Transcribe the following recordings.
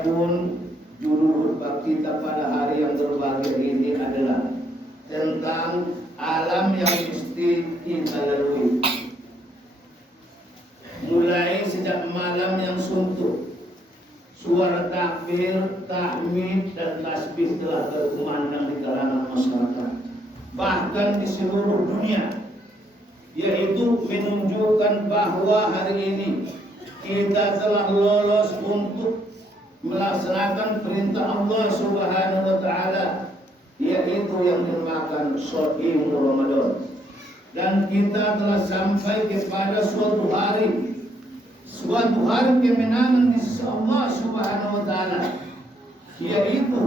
Adapun judul khutbah kita pada hari yang berbahagia ini adalah tentang alam yang mesti kita lalui. Mulai sejak malam yang suntuk, suara takbir, tahmid dan tasbih telah berkumandang di kalangan masyarakat, bahkan di seluruh dunia, yaitu menunjukkan bahwa hari ini kita telah lolos untuk melaksanakan perintah Allah Subhanahu wa taala, yaitu yang dinamakan Shaum Ramadan. Dan kita telah sampai kepada suatu hari kemenangan di sisi Allah Subhanahu wa taala, yaitu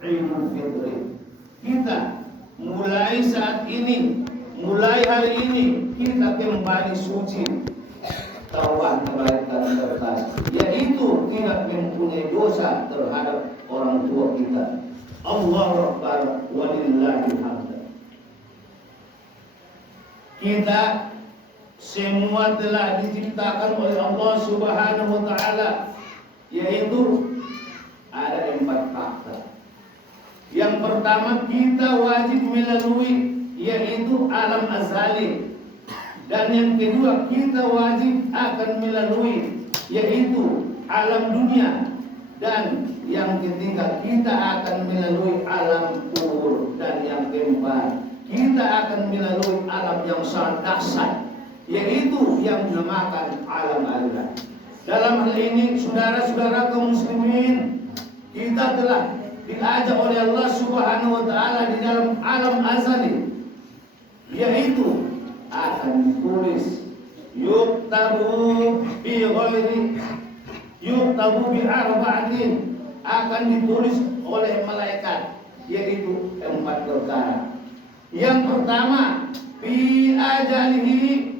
Idul Fitri. Kita mulai saat ini, mulai hari ini kita kembali suci, taubat kebaikan terbaik, yaitu tidak mempunyai dosa terhadap orang tua kita. Allahu Akbar walillahil hamd. Kita semua telah diciptakan oleh Allah Subhanahu wa taala, yaitu ada 4 fakta. Yang pertama kita wajib melalui, yaitu alam azali. Dan yang kedua kita wajib akan melalui, yaitu alam dunia. Dan yang ketiga kita akan melalui alam kubur. Dan yang keempat kita akan melalui alam yang sangat dahsyat, yaitu yang dinamakan alam akhirat. Dalam hal ini saudara-saudara kaum muslimin, kita telah diajak oleh Allah Subhanahu wa taala di dalam alam azali, yaitu akan ditulis yuktabu bi arba'atin, akan ditulis oleh malaikat, yaitu 4 perkara. Yang pertama, fi ajalihi,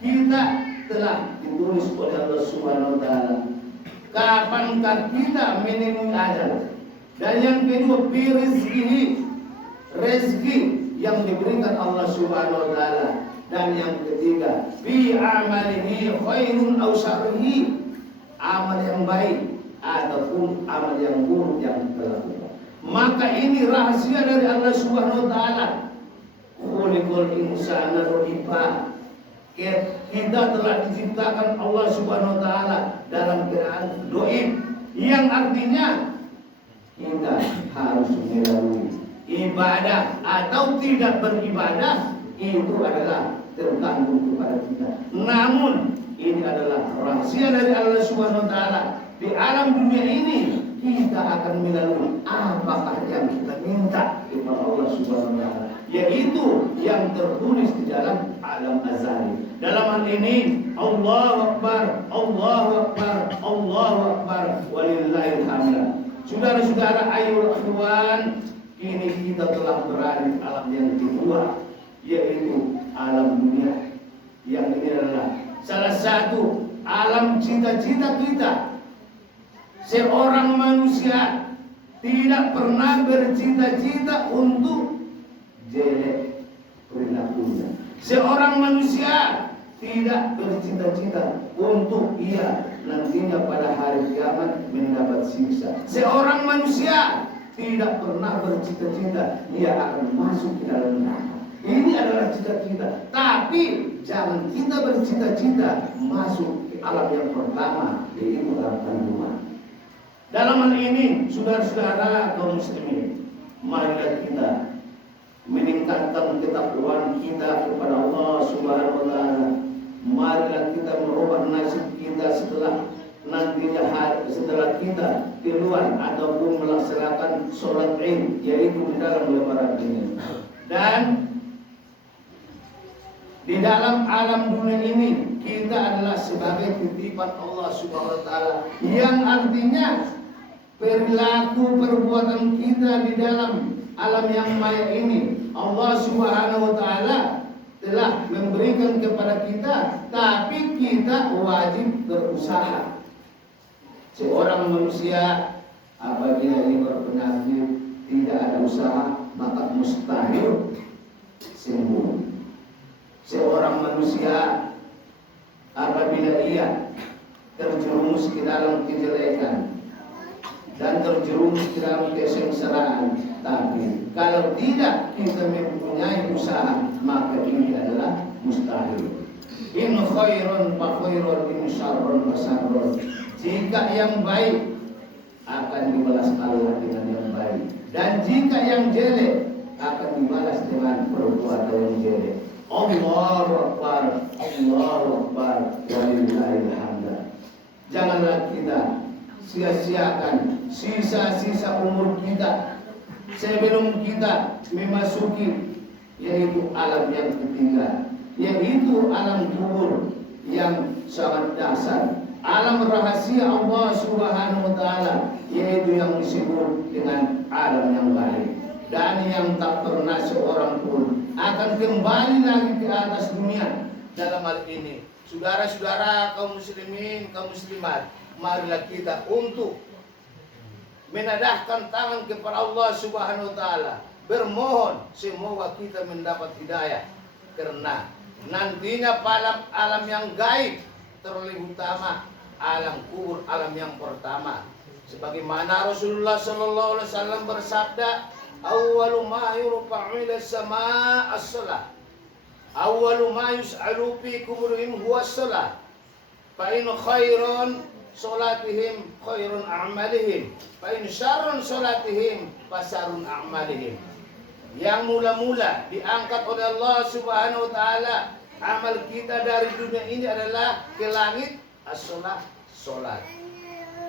kita telah ditulis oleh Allah Subhanahu wa taala kapankah kita menemui ajal. Dan yang kedua, fi rizqihi, rezeki yang diberikan Allah Subhanahu wa taala. Dan yang ketiga, fi amalihi khairun aw syarrihi, amal yang baik ataupun amal yang buruk yang dilakukan. Maka ini rahasia dari Allah Subhanahu wa taala. Khuliqal insana dha'ifa. Kita telah diciptakan Allah Subhanahu wa taala dalam keadaan dhaif, yang artinya kita harus melalui ibadah atau tidak beribadah, itu adalah tergantung kepada kita. Namun ini adalah rahasia dari Allah Subhanahu wa taala. Di alam dunia ini kita akan melalui apakah yang kita minta kepada Allah Subhanahu wa taala, yaitu yang tertulis di dalam alam azali. Dalam hal ini Allahu Akbar, Allahu Akbar, Allahu Akbar walillahil hamd. Saudara-saudara ayul akhwan, kini kita telah berada di alam yang kedua, yaitu alam dunia. Yang ini adalah salah satu alam cita-cita kita. Seorang manusia tidak pernah bercita-cita untuk jelek perilakunya. Seorang manusia tidak bercita-cita untuk ia nantinya pada hari kiamat mendapat siksa. Seorang manusia tidak pernah bercita-cita ia akan masuk ke dalam neraka. Ini adalah cita-cita. Tapi jangan kita bercita-cita masuk ke alam yang pertama, yaitu alam kandungan. Dalam hal ini, saudara-saudara kaum muslimin, marilah kita meningkatkan ketakwaan kita kepada Allah Subhanahu wa taala. Marilah kita merubah nasib kita setelah kita keluar ataupun melaksanakan sholat Id, yaitu di dalam lebaran ini. Dan di dalam alam dunia ini kita adalah sebagai titipan Allah Subhanahu wa taala, yang artinya perilaku perbuatan kita di dalam alam yang maya ini Allah Subhanahu wa taala telah memberikan kepada kita, tapi kita wajib berusaha. Seorang manusia apabila dia berpenyakit tidak ada usaha, maka mustahil sembuh. Seorang manusia apabila ia terjerumus ke dalam kejelekan, dan terjerumus di dalam kesengsaraan. Tapi kalau tidak kita mempunyai usaha, maka ini adalah mustahil. In khairun fa khairun, in syarrun fa syarrun. Jika yang baik akan dibalas Allah dengan yang baik, dan jika yang jelek akan dibalas dengan perbuatan yang jelek. Allahu Akbar, Allahu Akbar, walillahil hamd. Janganlah kita sia-siakan sisa-sisa umur kita sebelum kita memasuki yaitu alam yang ketiga, yaitu alam kubur yang sangat dasar, alam rahasia Allah Subhanahu wa taala, yaitu yang disebut dengan alam yang baik, dan yang tak pernah seorang pun akan kembali lagi ke atas dunia. Dalam hal ini, saudara-saudara kaum muslimin, kaum muslimat, marilah kita untuk menadahkan tangan kepada Allah Subhanahu wa taala, bermohon semoga kita mendapat hidayah, karena nantinya pada alam yang gaib terlebih utama alam kubur, alam yang pertama, sebagaimana Rasulullah sallallahu alaihi wasallam bersabda, awwalu ma yurfa'u ila samaa as-salat, awwalu ma yus'alu fi kuburihim huwa as-salat, fa in khairun salatihim khairun a'malihim, fa in syarrun salatihim fa syarrun a'malihim. Yang mula-mula diangkat oleh Allah Subhanahu wa taala amal kita dari dunia ini adalah ke langit as-salat, salat.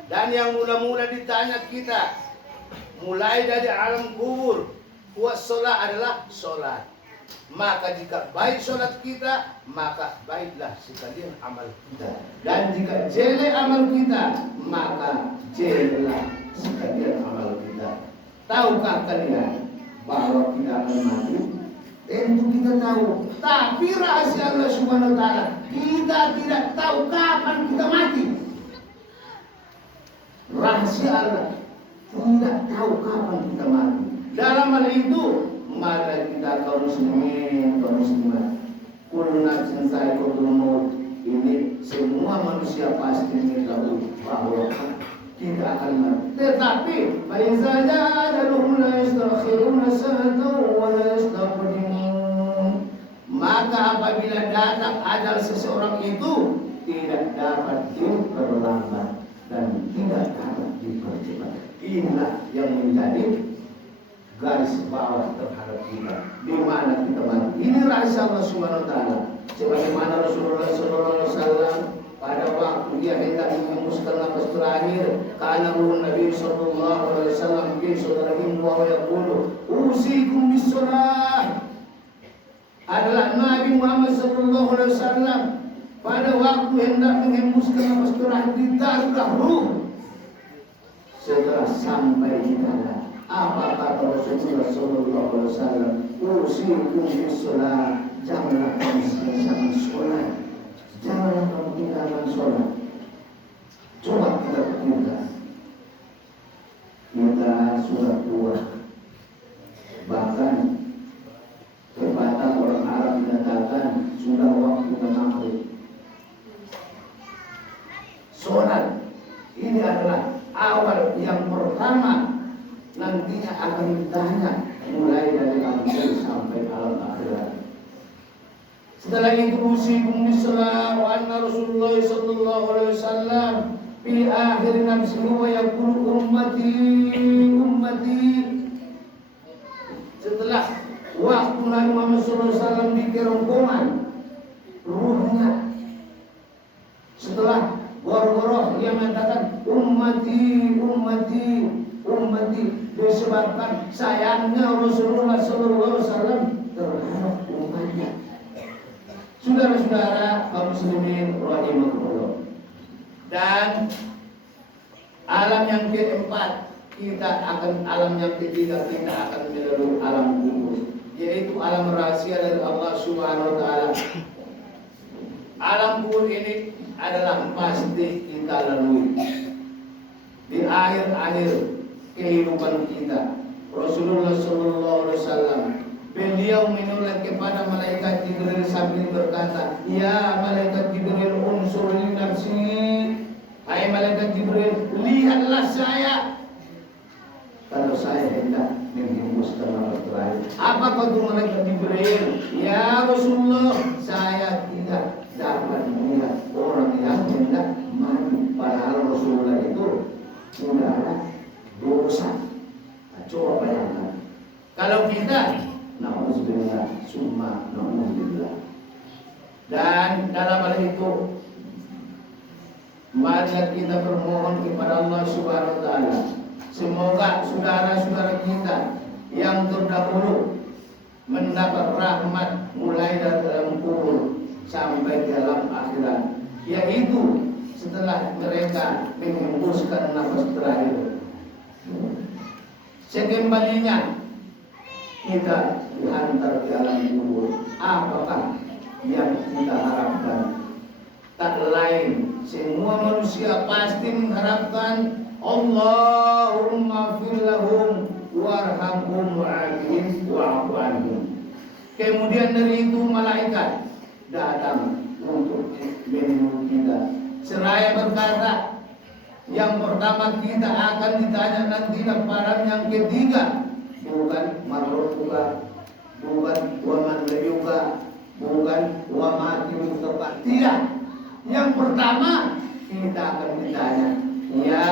Dan yang mula-mula ditanya kita mulai dari alam kubur, was-salat adalah salat. Maka jika baik salat kita, maka baiklah sekalian amal kita. Dan jika jelek amal kita, maka jeleklah sekalian amal kita. Tahukah kalian bahwa kita akan mati? Tentu kita tahu. Tapi rahasia Allah Subhanahu wa taala, kita tidak tahu kapan kita mati. Rahasia Allah, tidak tahu kapan kita mati. Dalam hal itu, mari kita kaum muslimin, kaum muslimat, kullu nafsin dha'iqatul maut, ini semua manusia pasti mengetahui bahwa kita akan mati. Tetapi fa iza ja'alahum la yastakhiruna sa'atan wa la yastaqdimun. Maka apabila datang ajal seseorang itu tidak dapat diperlambat dan tidak dapat dipercepat. Inilah yang menjadi garis bawah terhadap kita, di mana kita mati. Ini rahasia Allah Subhanahu wa taala. Sebagaimana Rasulullah sallallahu alaihi wasallam pada waktu dia hendak menghembuskan nafas terakhir, kana Nabi sallallahu alaihi wasallam fi sadrahim wa yaqulu usikum bis-shalah. Adalah Nabi Muhammad sallallahu alaihi wasallam pada waktu hendak menghembuskan nafas terakhir ditaruh ruh. Setelah sampai di sana, apa kata Rasulullah sallallahu alaihi wasallam? Usikum bis-shalah, janganlah kamu sia-siakan sholat, janganlah kamu tinggalkan sholat. Coba kita pikirkan, kita sudah tua, bahkan pepatah orang Arab menyatakan sudah waktunya maghrib. Sholat ini adalah awal yang pertama nantinya akan ditanya mulai dari akhir sampai alam akhirat. Setelah itu usikum bis-shalah wa anna Rasulullah sallallahu alaihi wasallam fi akhir nafsihi wa yaqulu ummati ummati. Setelah waktu Nabi Muhammad sallallahu alaihi wasallam di kerongkongan ruhnya, setelah goroh-goroh dia mengatakan ummati ummati ummati, disebabkan sayangnya Rasulullah sallallahu alaihi wasallam terhadap umatnya. Saudara-saudara kaum muslimin rahimakumullah. Dan alam yang keempat, kita akan alam yang ketiga, kita akan melalui alam kubur, yaitu alam rahasia dari Allah Subhanahu wa taala. Alam kubur ini adalah pasti kita lalui di akhir-akhir kehidupan kita. Rasulullah sallallahu alaihi wasallam beliau menoleh kepada malaikat Jibril sambil berkata, "Ya malaikat Jibril, unsur li nafsi." Hai malaikat Jibril, lihatlah saya kalau saya hendak menghembuskan nafas terakhir. Apa kata mereka Jibril? Ya Rasulullah, saya tidak dapat melihat orang yang hendak mati. Padahal Rasulullah itu sudah ada dosa. Nah, coba bayangkan. Kalau kita, na'udzubillah, summa na'udzubillah. Dan dalam hal itu, mari kita bermohon kepada Allah Subhanahu wa taala. Semoga saudara-saudara kita yang terdahulu mendapat rahmat mulai dari dalam kubur sampai dalam akhirat, yaitu setelah mereka menghembuskan nafas terakhir. Sekembalinya kita dihantar ke alam kubur, apakah yang kita harapkan? Tak lain, semua manusia pasti mengharapkan Allahumma fir lahum warhamhum wa'afihim wa'fu anhum. Kemudian dari itu malaikat datang untuk menemui kita. Seraya berkata, yang pertama kita akan ditanya nanti lebaran, yang ketiga bukan marrotuka, bukan waman layuka, bukan wamati mustafa. Tidak. Yang pertama kita akan ditanya, ya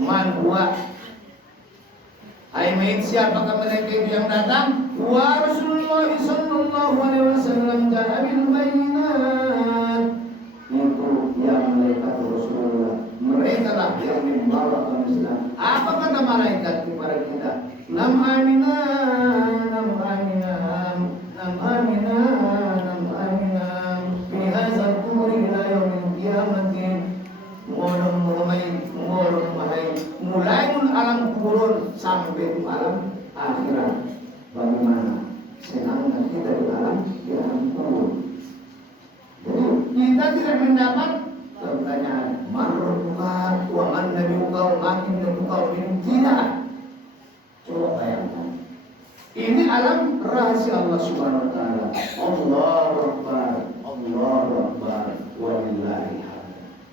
man huwa, hai mayit, siapakah mereka itu yang datang? Wa Rasulullah sallallahu alaihi wasallam ja'abil bayinat. Itu yang malaikat Rasulullah, mereka lah yang membawa Islam. Apa kata malaikat kepada kita? Nam aminah, nam aminah, nam aminah, nam aminah fi hadzal quburi ila yaumil qiyamah. Mulai alam kubur sampai di alam akhirat. Bagaimana senangnya kita di alam kubur. Jadi kita tidak mendapat pertanyaan marruka wa man nabiyuka wa makin nabiyuka min tidak. Coba bayangkan. Ini alam rahasia Allah Subhanahu wa taala. Allahu Akbar, Allahu Akbar, walillahi.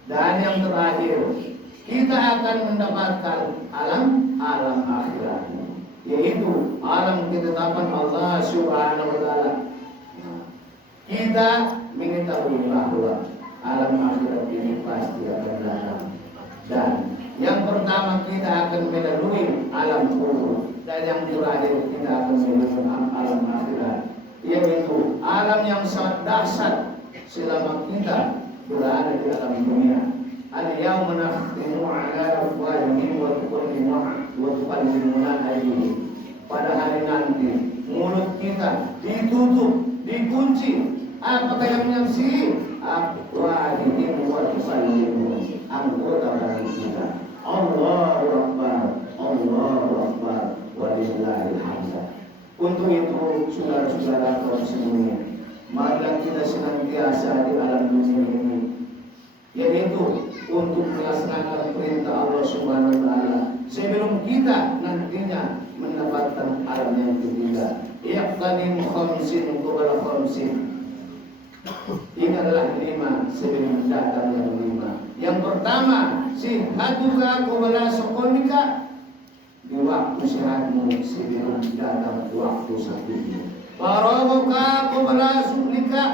Dan yang terakhir, kita akan mendapatkan alam akhirat, yaitu alam ketetapan Allah Subhanahu wa taala. Kita mengetahui bahwa alam akhirat ini pasti akan datang. Dan yang pertama kita akan melalui alam kubur, dan yang terakhir kita akan melalui alam akhirat, yaitu alam yang sangat dahsyat selama kita berada di alam dunia. Al-yawma nakhtimu ala afwahihim wa tukallimuna aydihim. Pada hari nanti mulut kita ditutup, dikunci. Apakah yang menyaksikan? Afwahihim wa tukallimuna, anggota badan kita. Allahu Akbar, Allahu Akbar, walillahil hamd. Untuk itu saudara-saudara kaum muslimin, marilah kita senantiasa di alam dunia ini, yaitu untuk melaksanakan perintah Allah Subhanahu wa taala sebelum kita nantinya mendapatkan alam yang ketiga. Yaqtanim khamsin qabla khamsin. Ingatlah 5 sebelum datang yang 5. Yang pertama, sihatuka qabla suqumika, di waktu sehatmu sebelum datang waktu sakitmu. Farabuka qabla suhlika,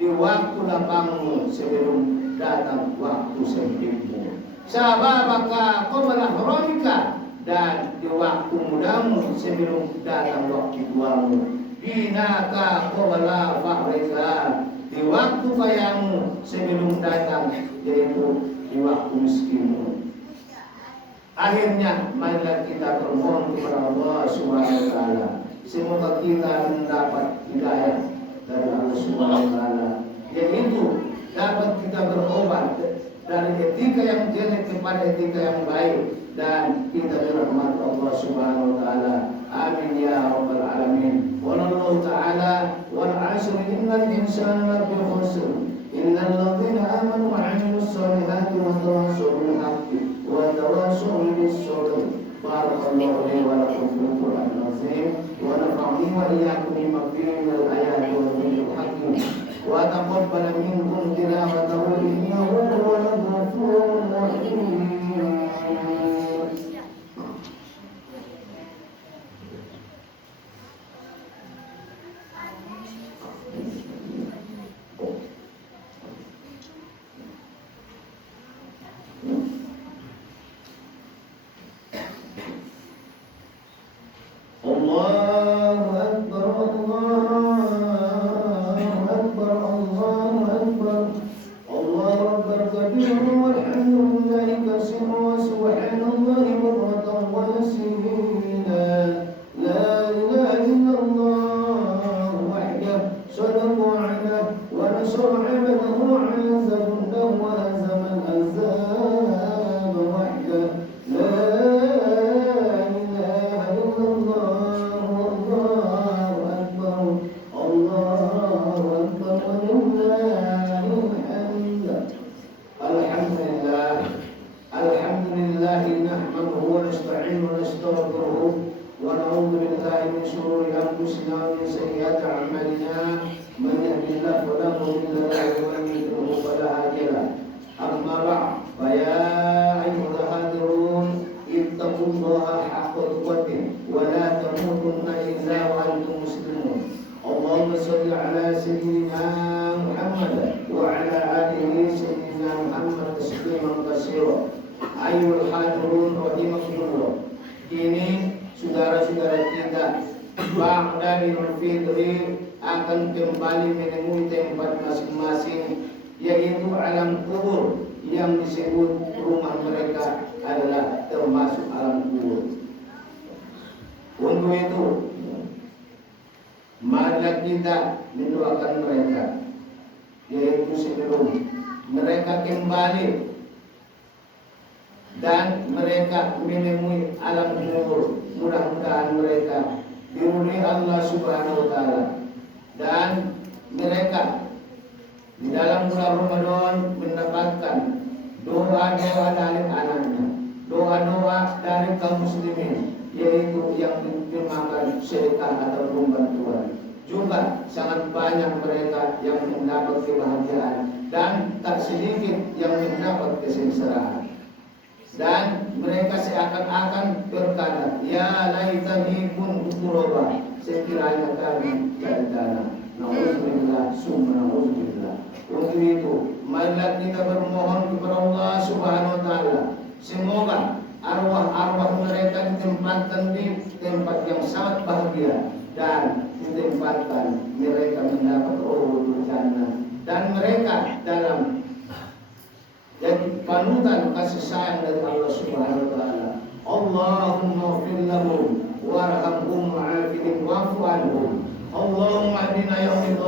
di waktu lapangmu sebelum datang waktu sempitmu. Sababaka qabla haramika, dan di waktu mudamu sebelum datang waktu tuamu. Dinaka qabla fahrika, di waktu kayamu sebelum datang, yaitu di waktu miskinmu. Akhirnya marilah kita bermohon kepada Allah Subhanahu wa taala, semoga kita mendapat hidayah dari Allah Subhanahu wa taala, yaitu dapat kita berobat dari etika yang jelek kepada etika yang baik, dan kita dirahmati Allah Subhanahu wa taala. Amin ya rabbal alamin. Wallahu ta'ala wal 'asri innal insana lafi khusr innal ladzina amanu wa 'amilus solihati wa tawassaw bil haqqi wa tawassaw bis sabr. Barakallahu li wa lakum fil Qur'anil azim wa nafa'ani wa iyyakum bima fihi min al-ayati wa dhikril hakim wa taqabbal minkum tilawatahu innahu huwal ghafurur rahim. Allahu Akbar, Allahu Akbar, Allahu Akbar. Allahu Akbar kabiran walhamdulillahi katsiran wa subhanallahi bukratan wa asila. La ilaha illallah wahdahu sadaqa ala wa nasara abadahu wa azza jundahu wa hazama al-ahzab wahdahu. La ilaha illallah wallahu akbar, Allahu akbar walillahil hamd. Alhamdulillah, alhamdulillah nahmaduhu wa nasta'inuhu wa nastaghfiruh wa na'udzu billahi min shururi anfusina wa min sayyiati a'malina. Man yahdihillahu fala mudilla lahu wa man yudlil fala hadiya lahu. Amma ba'd, fa ya ayyuhal hadirun ittaqullaha haqqa tuqatih wa la tamutunna illa wa antum muslimun. Allahumma shalli ala sayyidina Muhammad wa ala alihi sayyidina Muhammad tasliman katsira. Ayyuhal hadirun rahimakumullah. Kini saudara-saudara kita ba'da Idul Fitri akan kembali menemui tempat masing-masing, yaitu alam kubur yang disebut rumah mereka adalah termasuk alam kubur. Untuk itu marilah kita mendoakan mereka, yaitu sebelum mereka kembali dan mereka menemui alam kubur, mudah-mudahan mereka diridhoi Allah Subhanahu wa taala, dan mereka di dalam bulan Ramadan mendapatkan doa-doa dari anaknya, doa-doa dari kaum muslimin, yaitu yang diterjemahkan sedekah ataupun bantuan. Juga sangat banyak mereka yang mendapat kebahagiaan dan tak sedikit yang mendapat kesengsaraan. Dan mereka seakan-akan berkata, ya laitani kuntu turaba, sekiranya kami jadi tanah. Nauzubillah, summa nauzubillah. Untuk itu, marilah kita bermohon kepada Allah Subhanahu wa taala, semoga arwah-arwah mereka ditempatkan di tempat yang sangat bahagia dan ditempatkan mereka mendapat rohul jannah, dan mereka dalam jadi panutan kasih sayang dari Allah Subhanahu wa taala. Allahumma ighfir lahum warhamhum wa'afihim wa'fu anhum. Allahumma hdina yaumil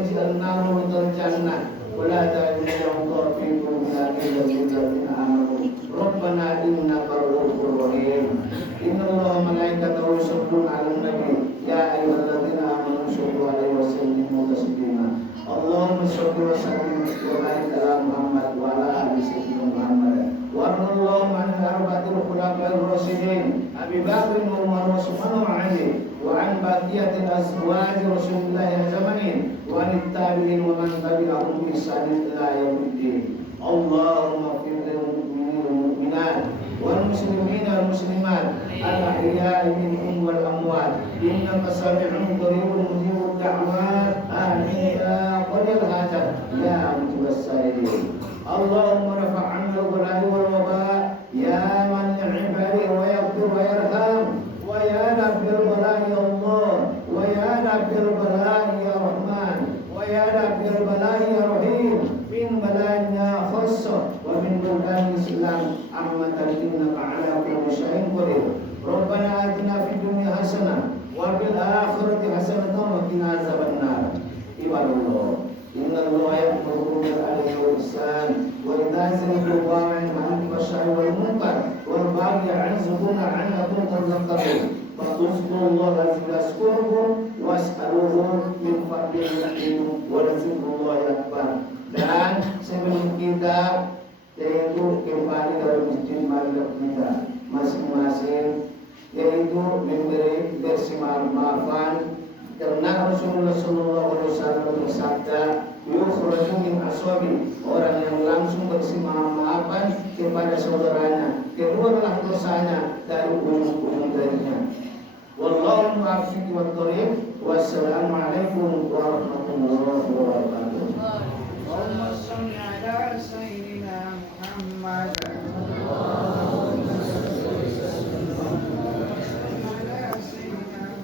ij'alna minal jannah wa la taj'alna yaumil fi qulubina ghillan lil amanu. Rabbana innaka ra'ufur rahim. Innallaha malaikatahu yusholluna 'alan nabi ya ayyuhalladzina amanu shollu 'alaihi wa sallimu taslima. Allahumma sholli wa sallim wa barik ala Muhammad wa ala ali sayyidina Muhammad. Wa radhiyallahu anil arba'atil khulafa'ir rasyidin Abi Bakr wa Umar wa Utsman wa Ali wa an baqiyatil azwaj Rasulillah ajmain wa anit tabi'in wa man tabi'ahum bi ihsan ila yaumiddin. Allahumma ighfir lil mu'minina wal mu'minat wal muslimina wal muslimat al ahya'i minhum wal amwat innaka sami'un qaribun mujibud da'wat. Amin ya qadil hajat ya mutawassilin. Allahumma rafa' 'anna al-bala'i wal waba ya man yu'ibadi wa yaghfir wa yarham wa ya nafil bala'i Allah wa ya nafil bala'i ya Rahman wa ya nafil bala'i ya Rahim min bala'ina khassa wa min buldan Islam amma innaka 'ala kulli syai'in qadir. Rabbana atina fid dunya hasanah wa fil akhirati hasanah wa qina azabannar. Ibadallah, innallaha ya'muru bil 'adli wal ihsan wa ita'i dzil qurba wa yanha 'anil fahsya'i wal munkar wal baghi ya'izukum la'allakum tadhakkarun. Fadhkurullaha yazkurkum was'aluhu min fadlihi wa dzikrullahi akbar. Dan sebelum kita yaitu kembali dari masjid, marilah kita masing-masing yaitu memberi maafan, karena Rasulullah SAW bersabda, yukhraju min aswabi, orang yang langsung maafan kepada saudaranya, keluarlah dosanya dari ujung-ujung darinya. Wallahu muwaffiq wa thariq. Wassalamualaikum warahmatullahi wabarakatuh. Allahumma shalli ala sayyidina Muhammad. Allahumma shalli ala sayyidina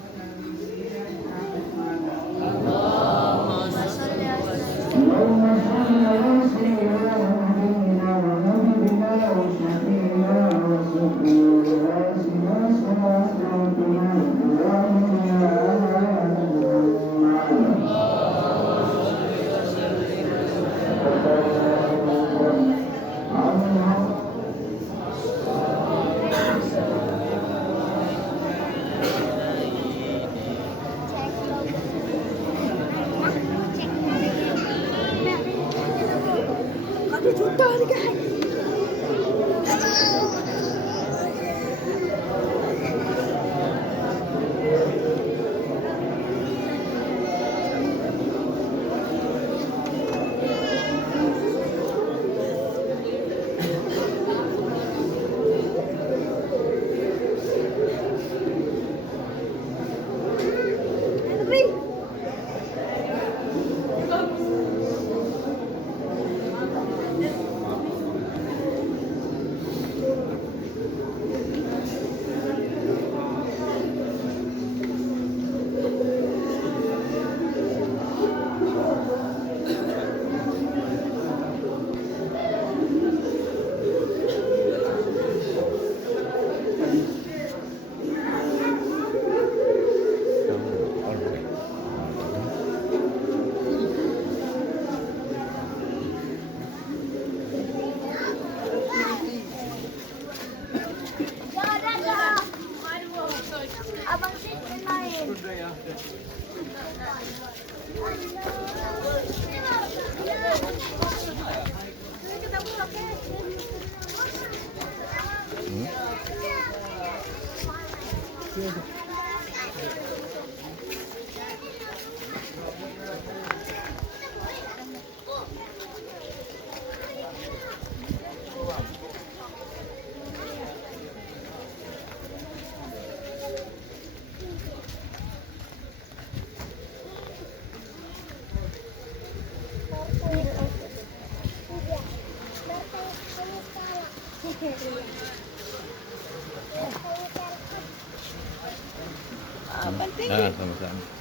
Ah, sama-sama.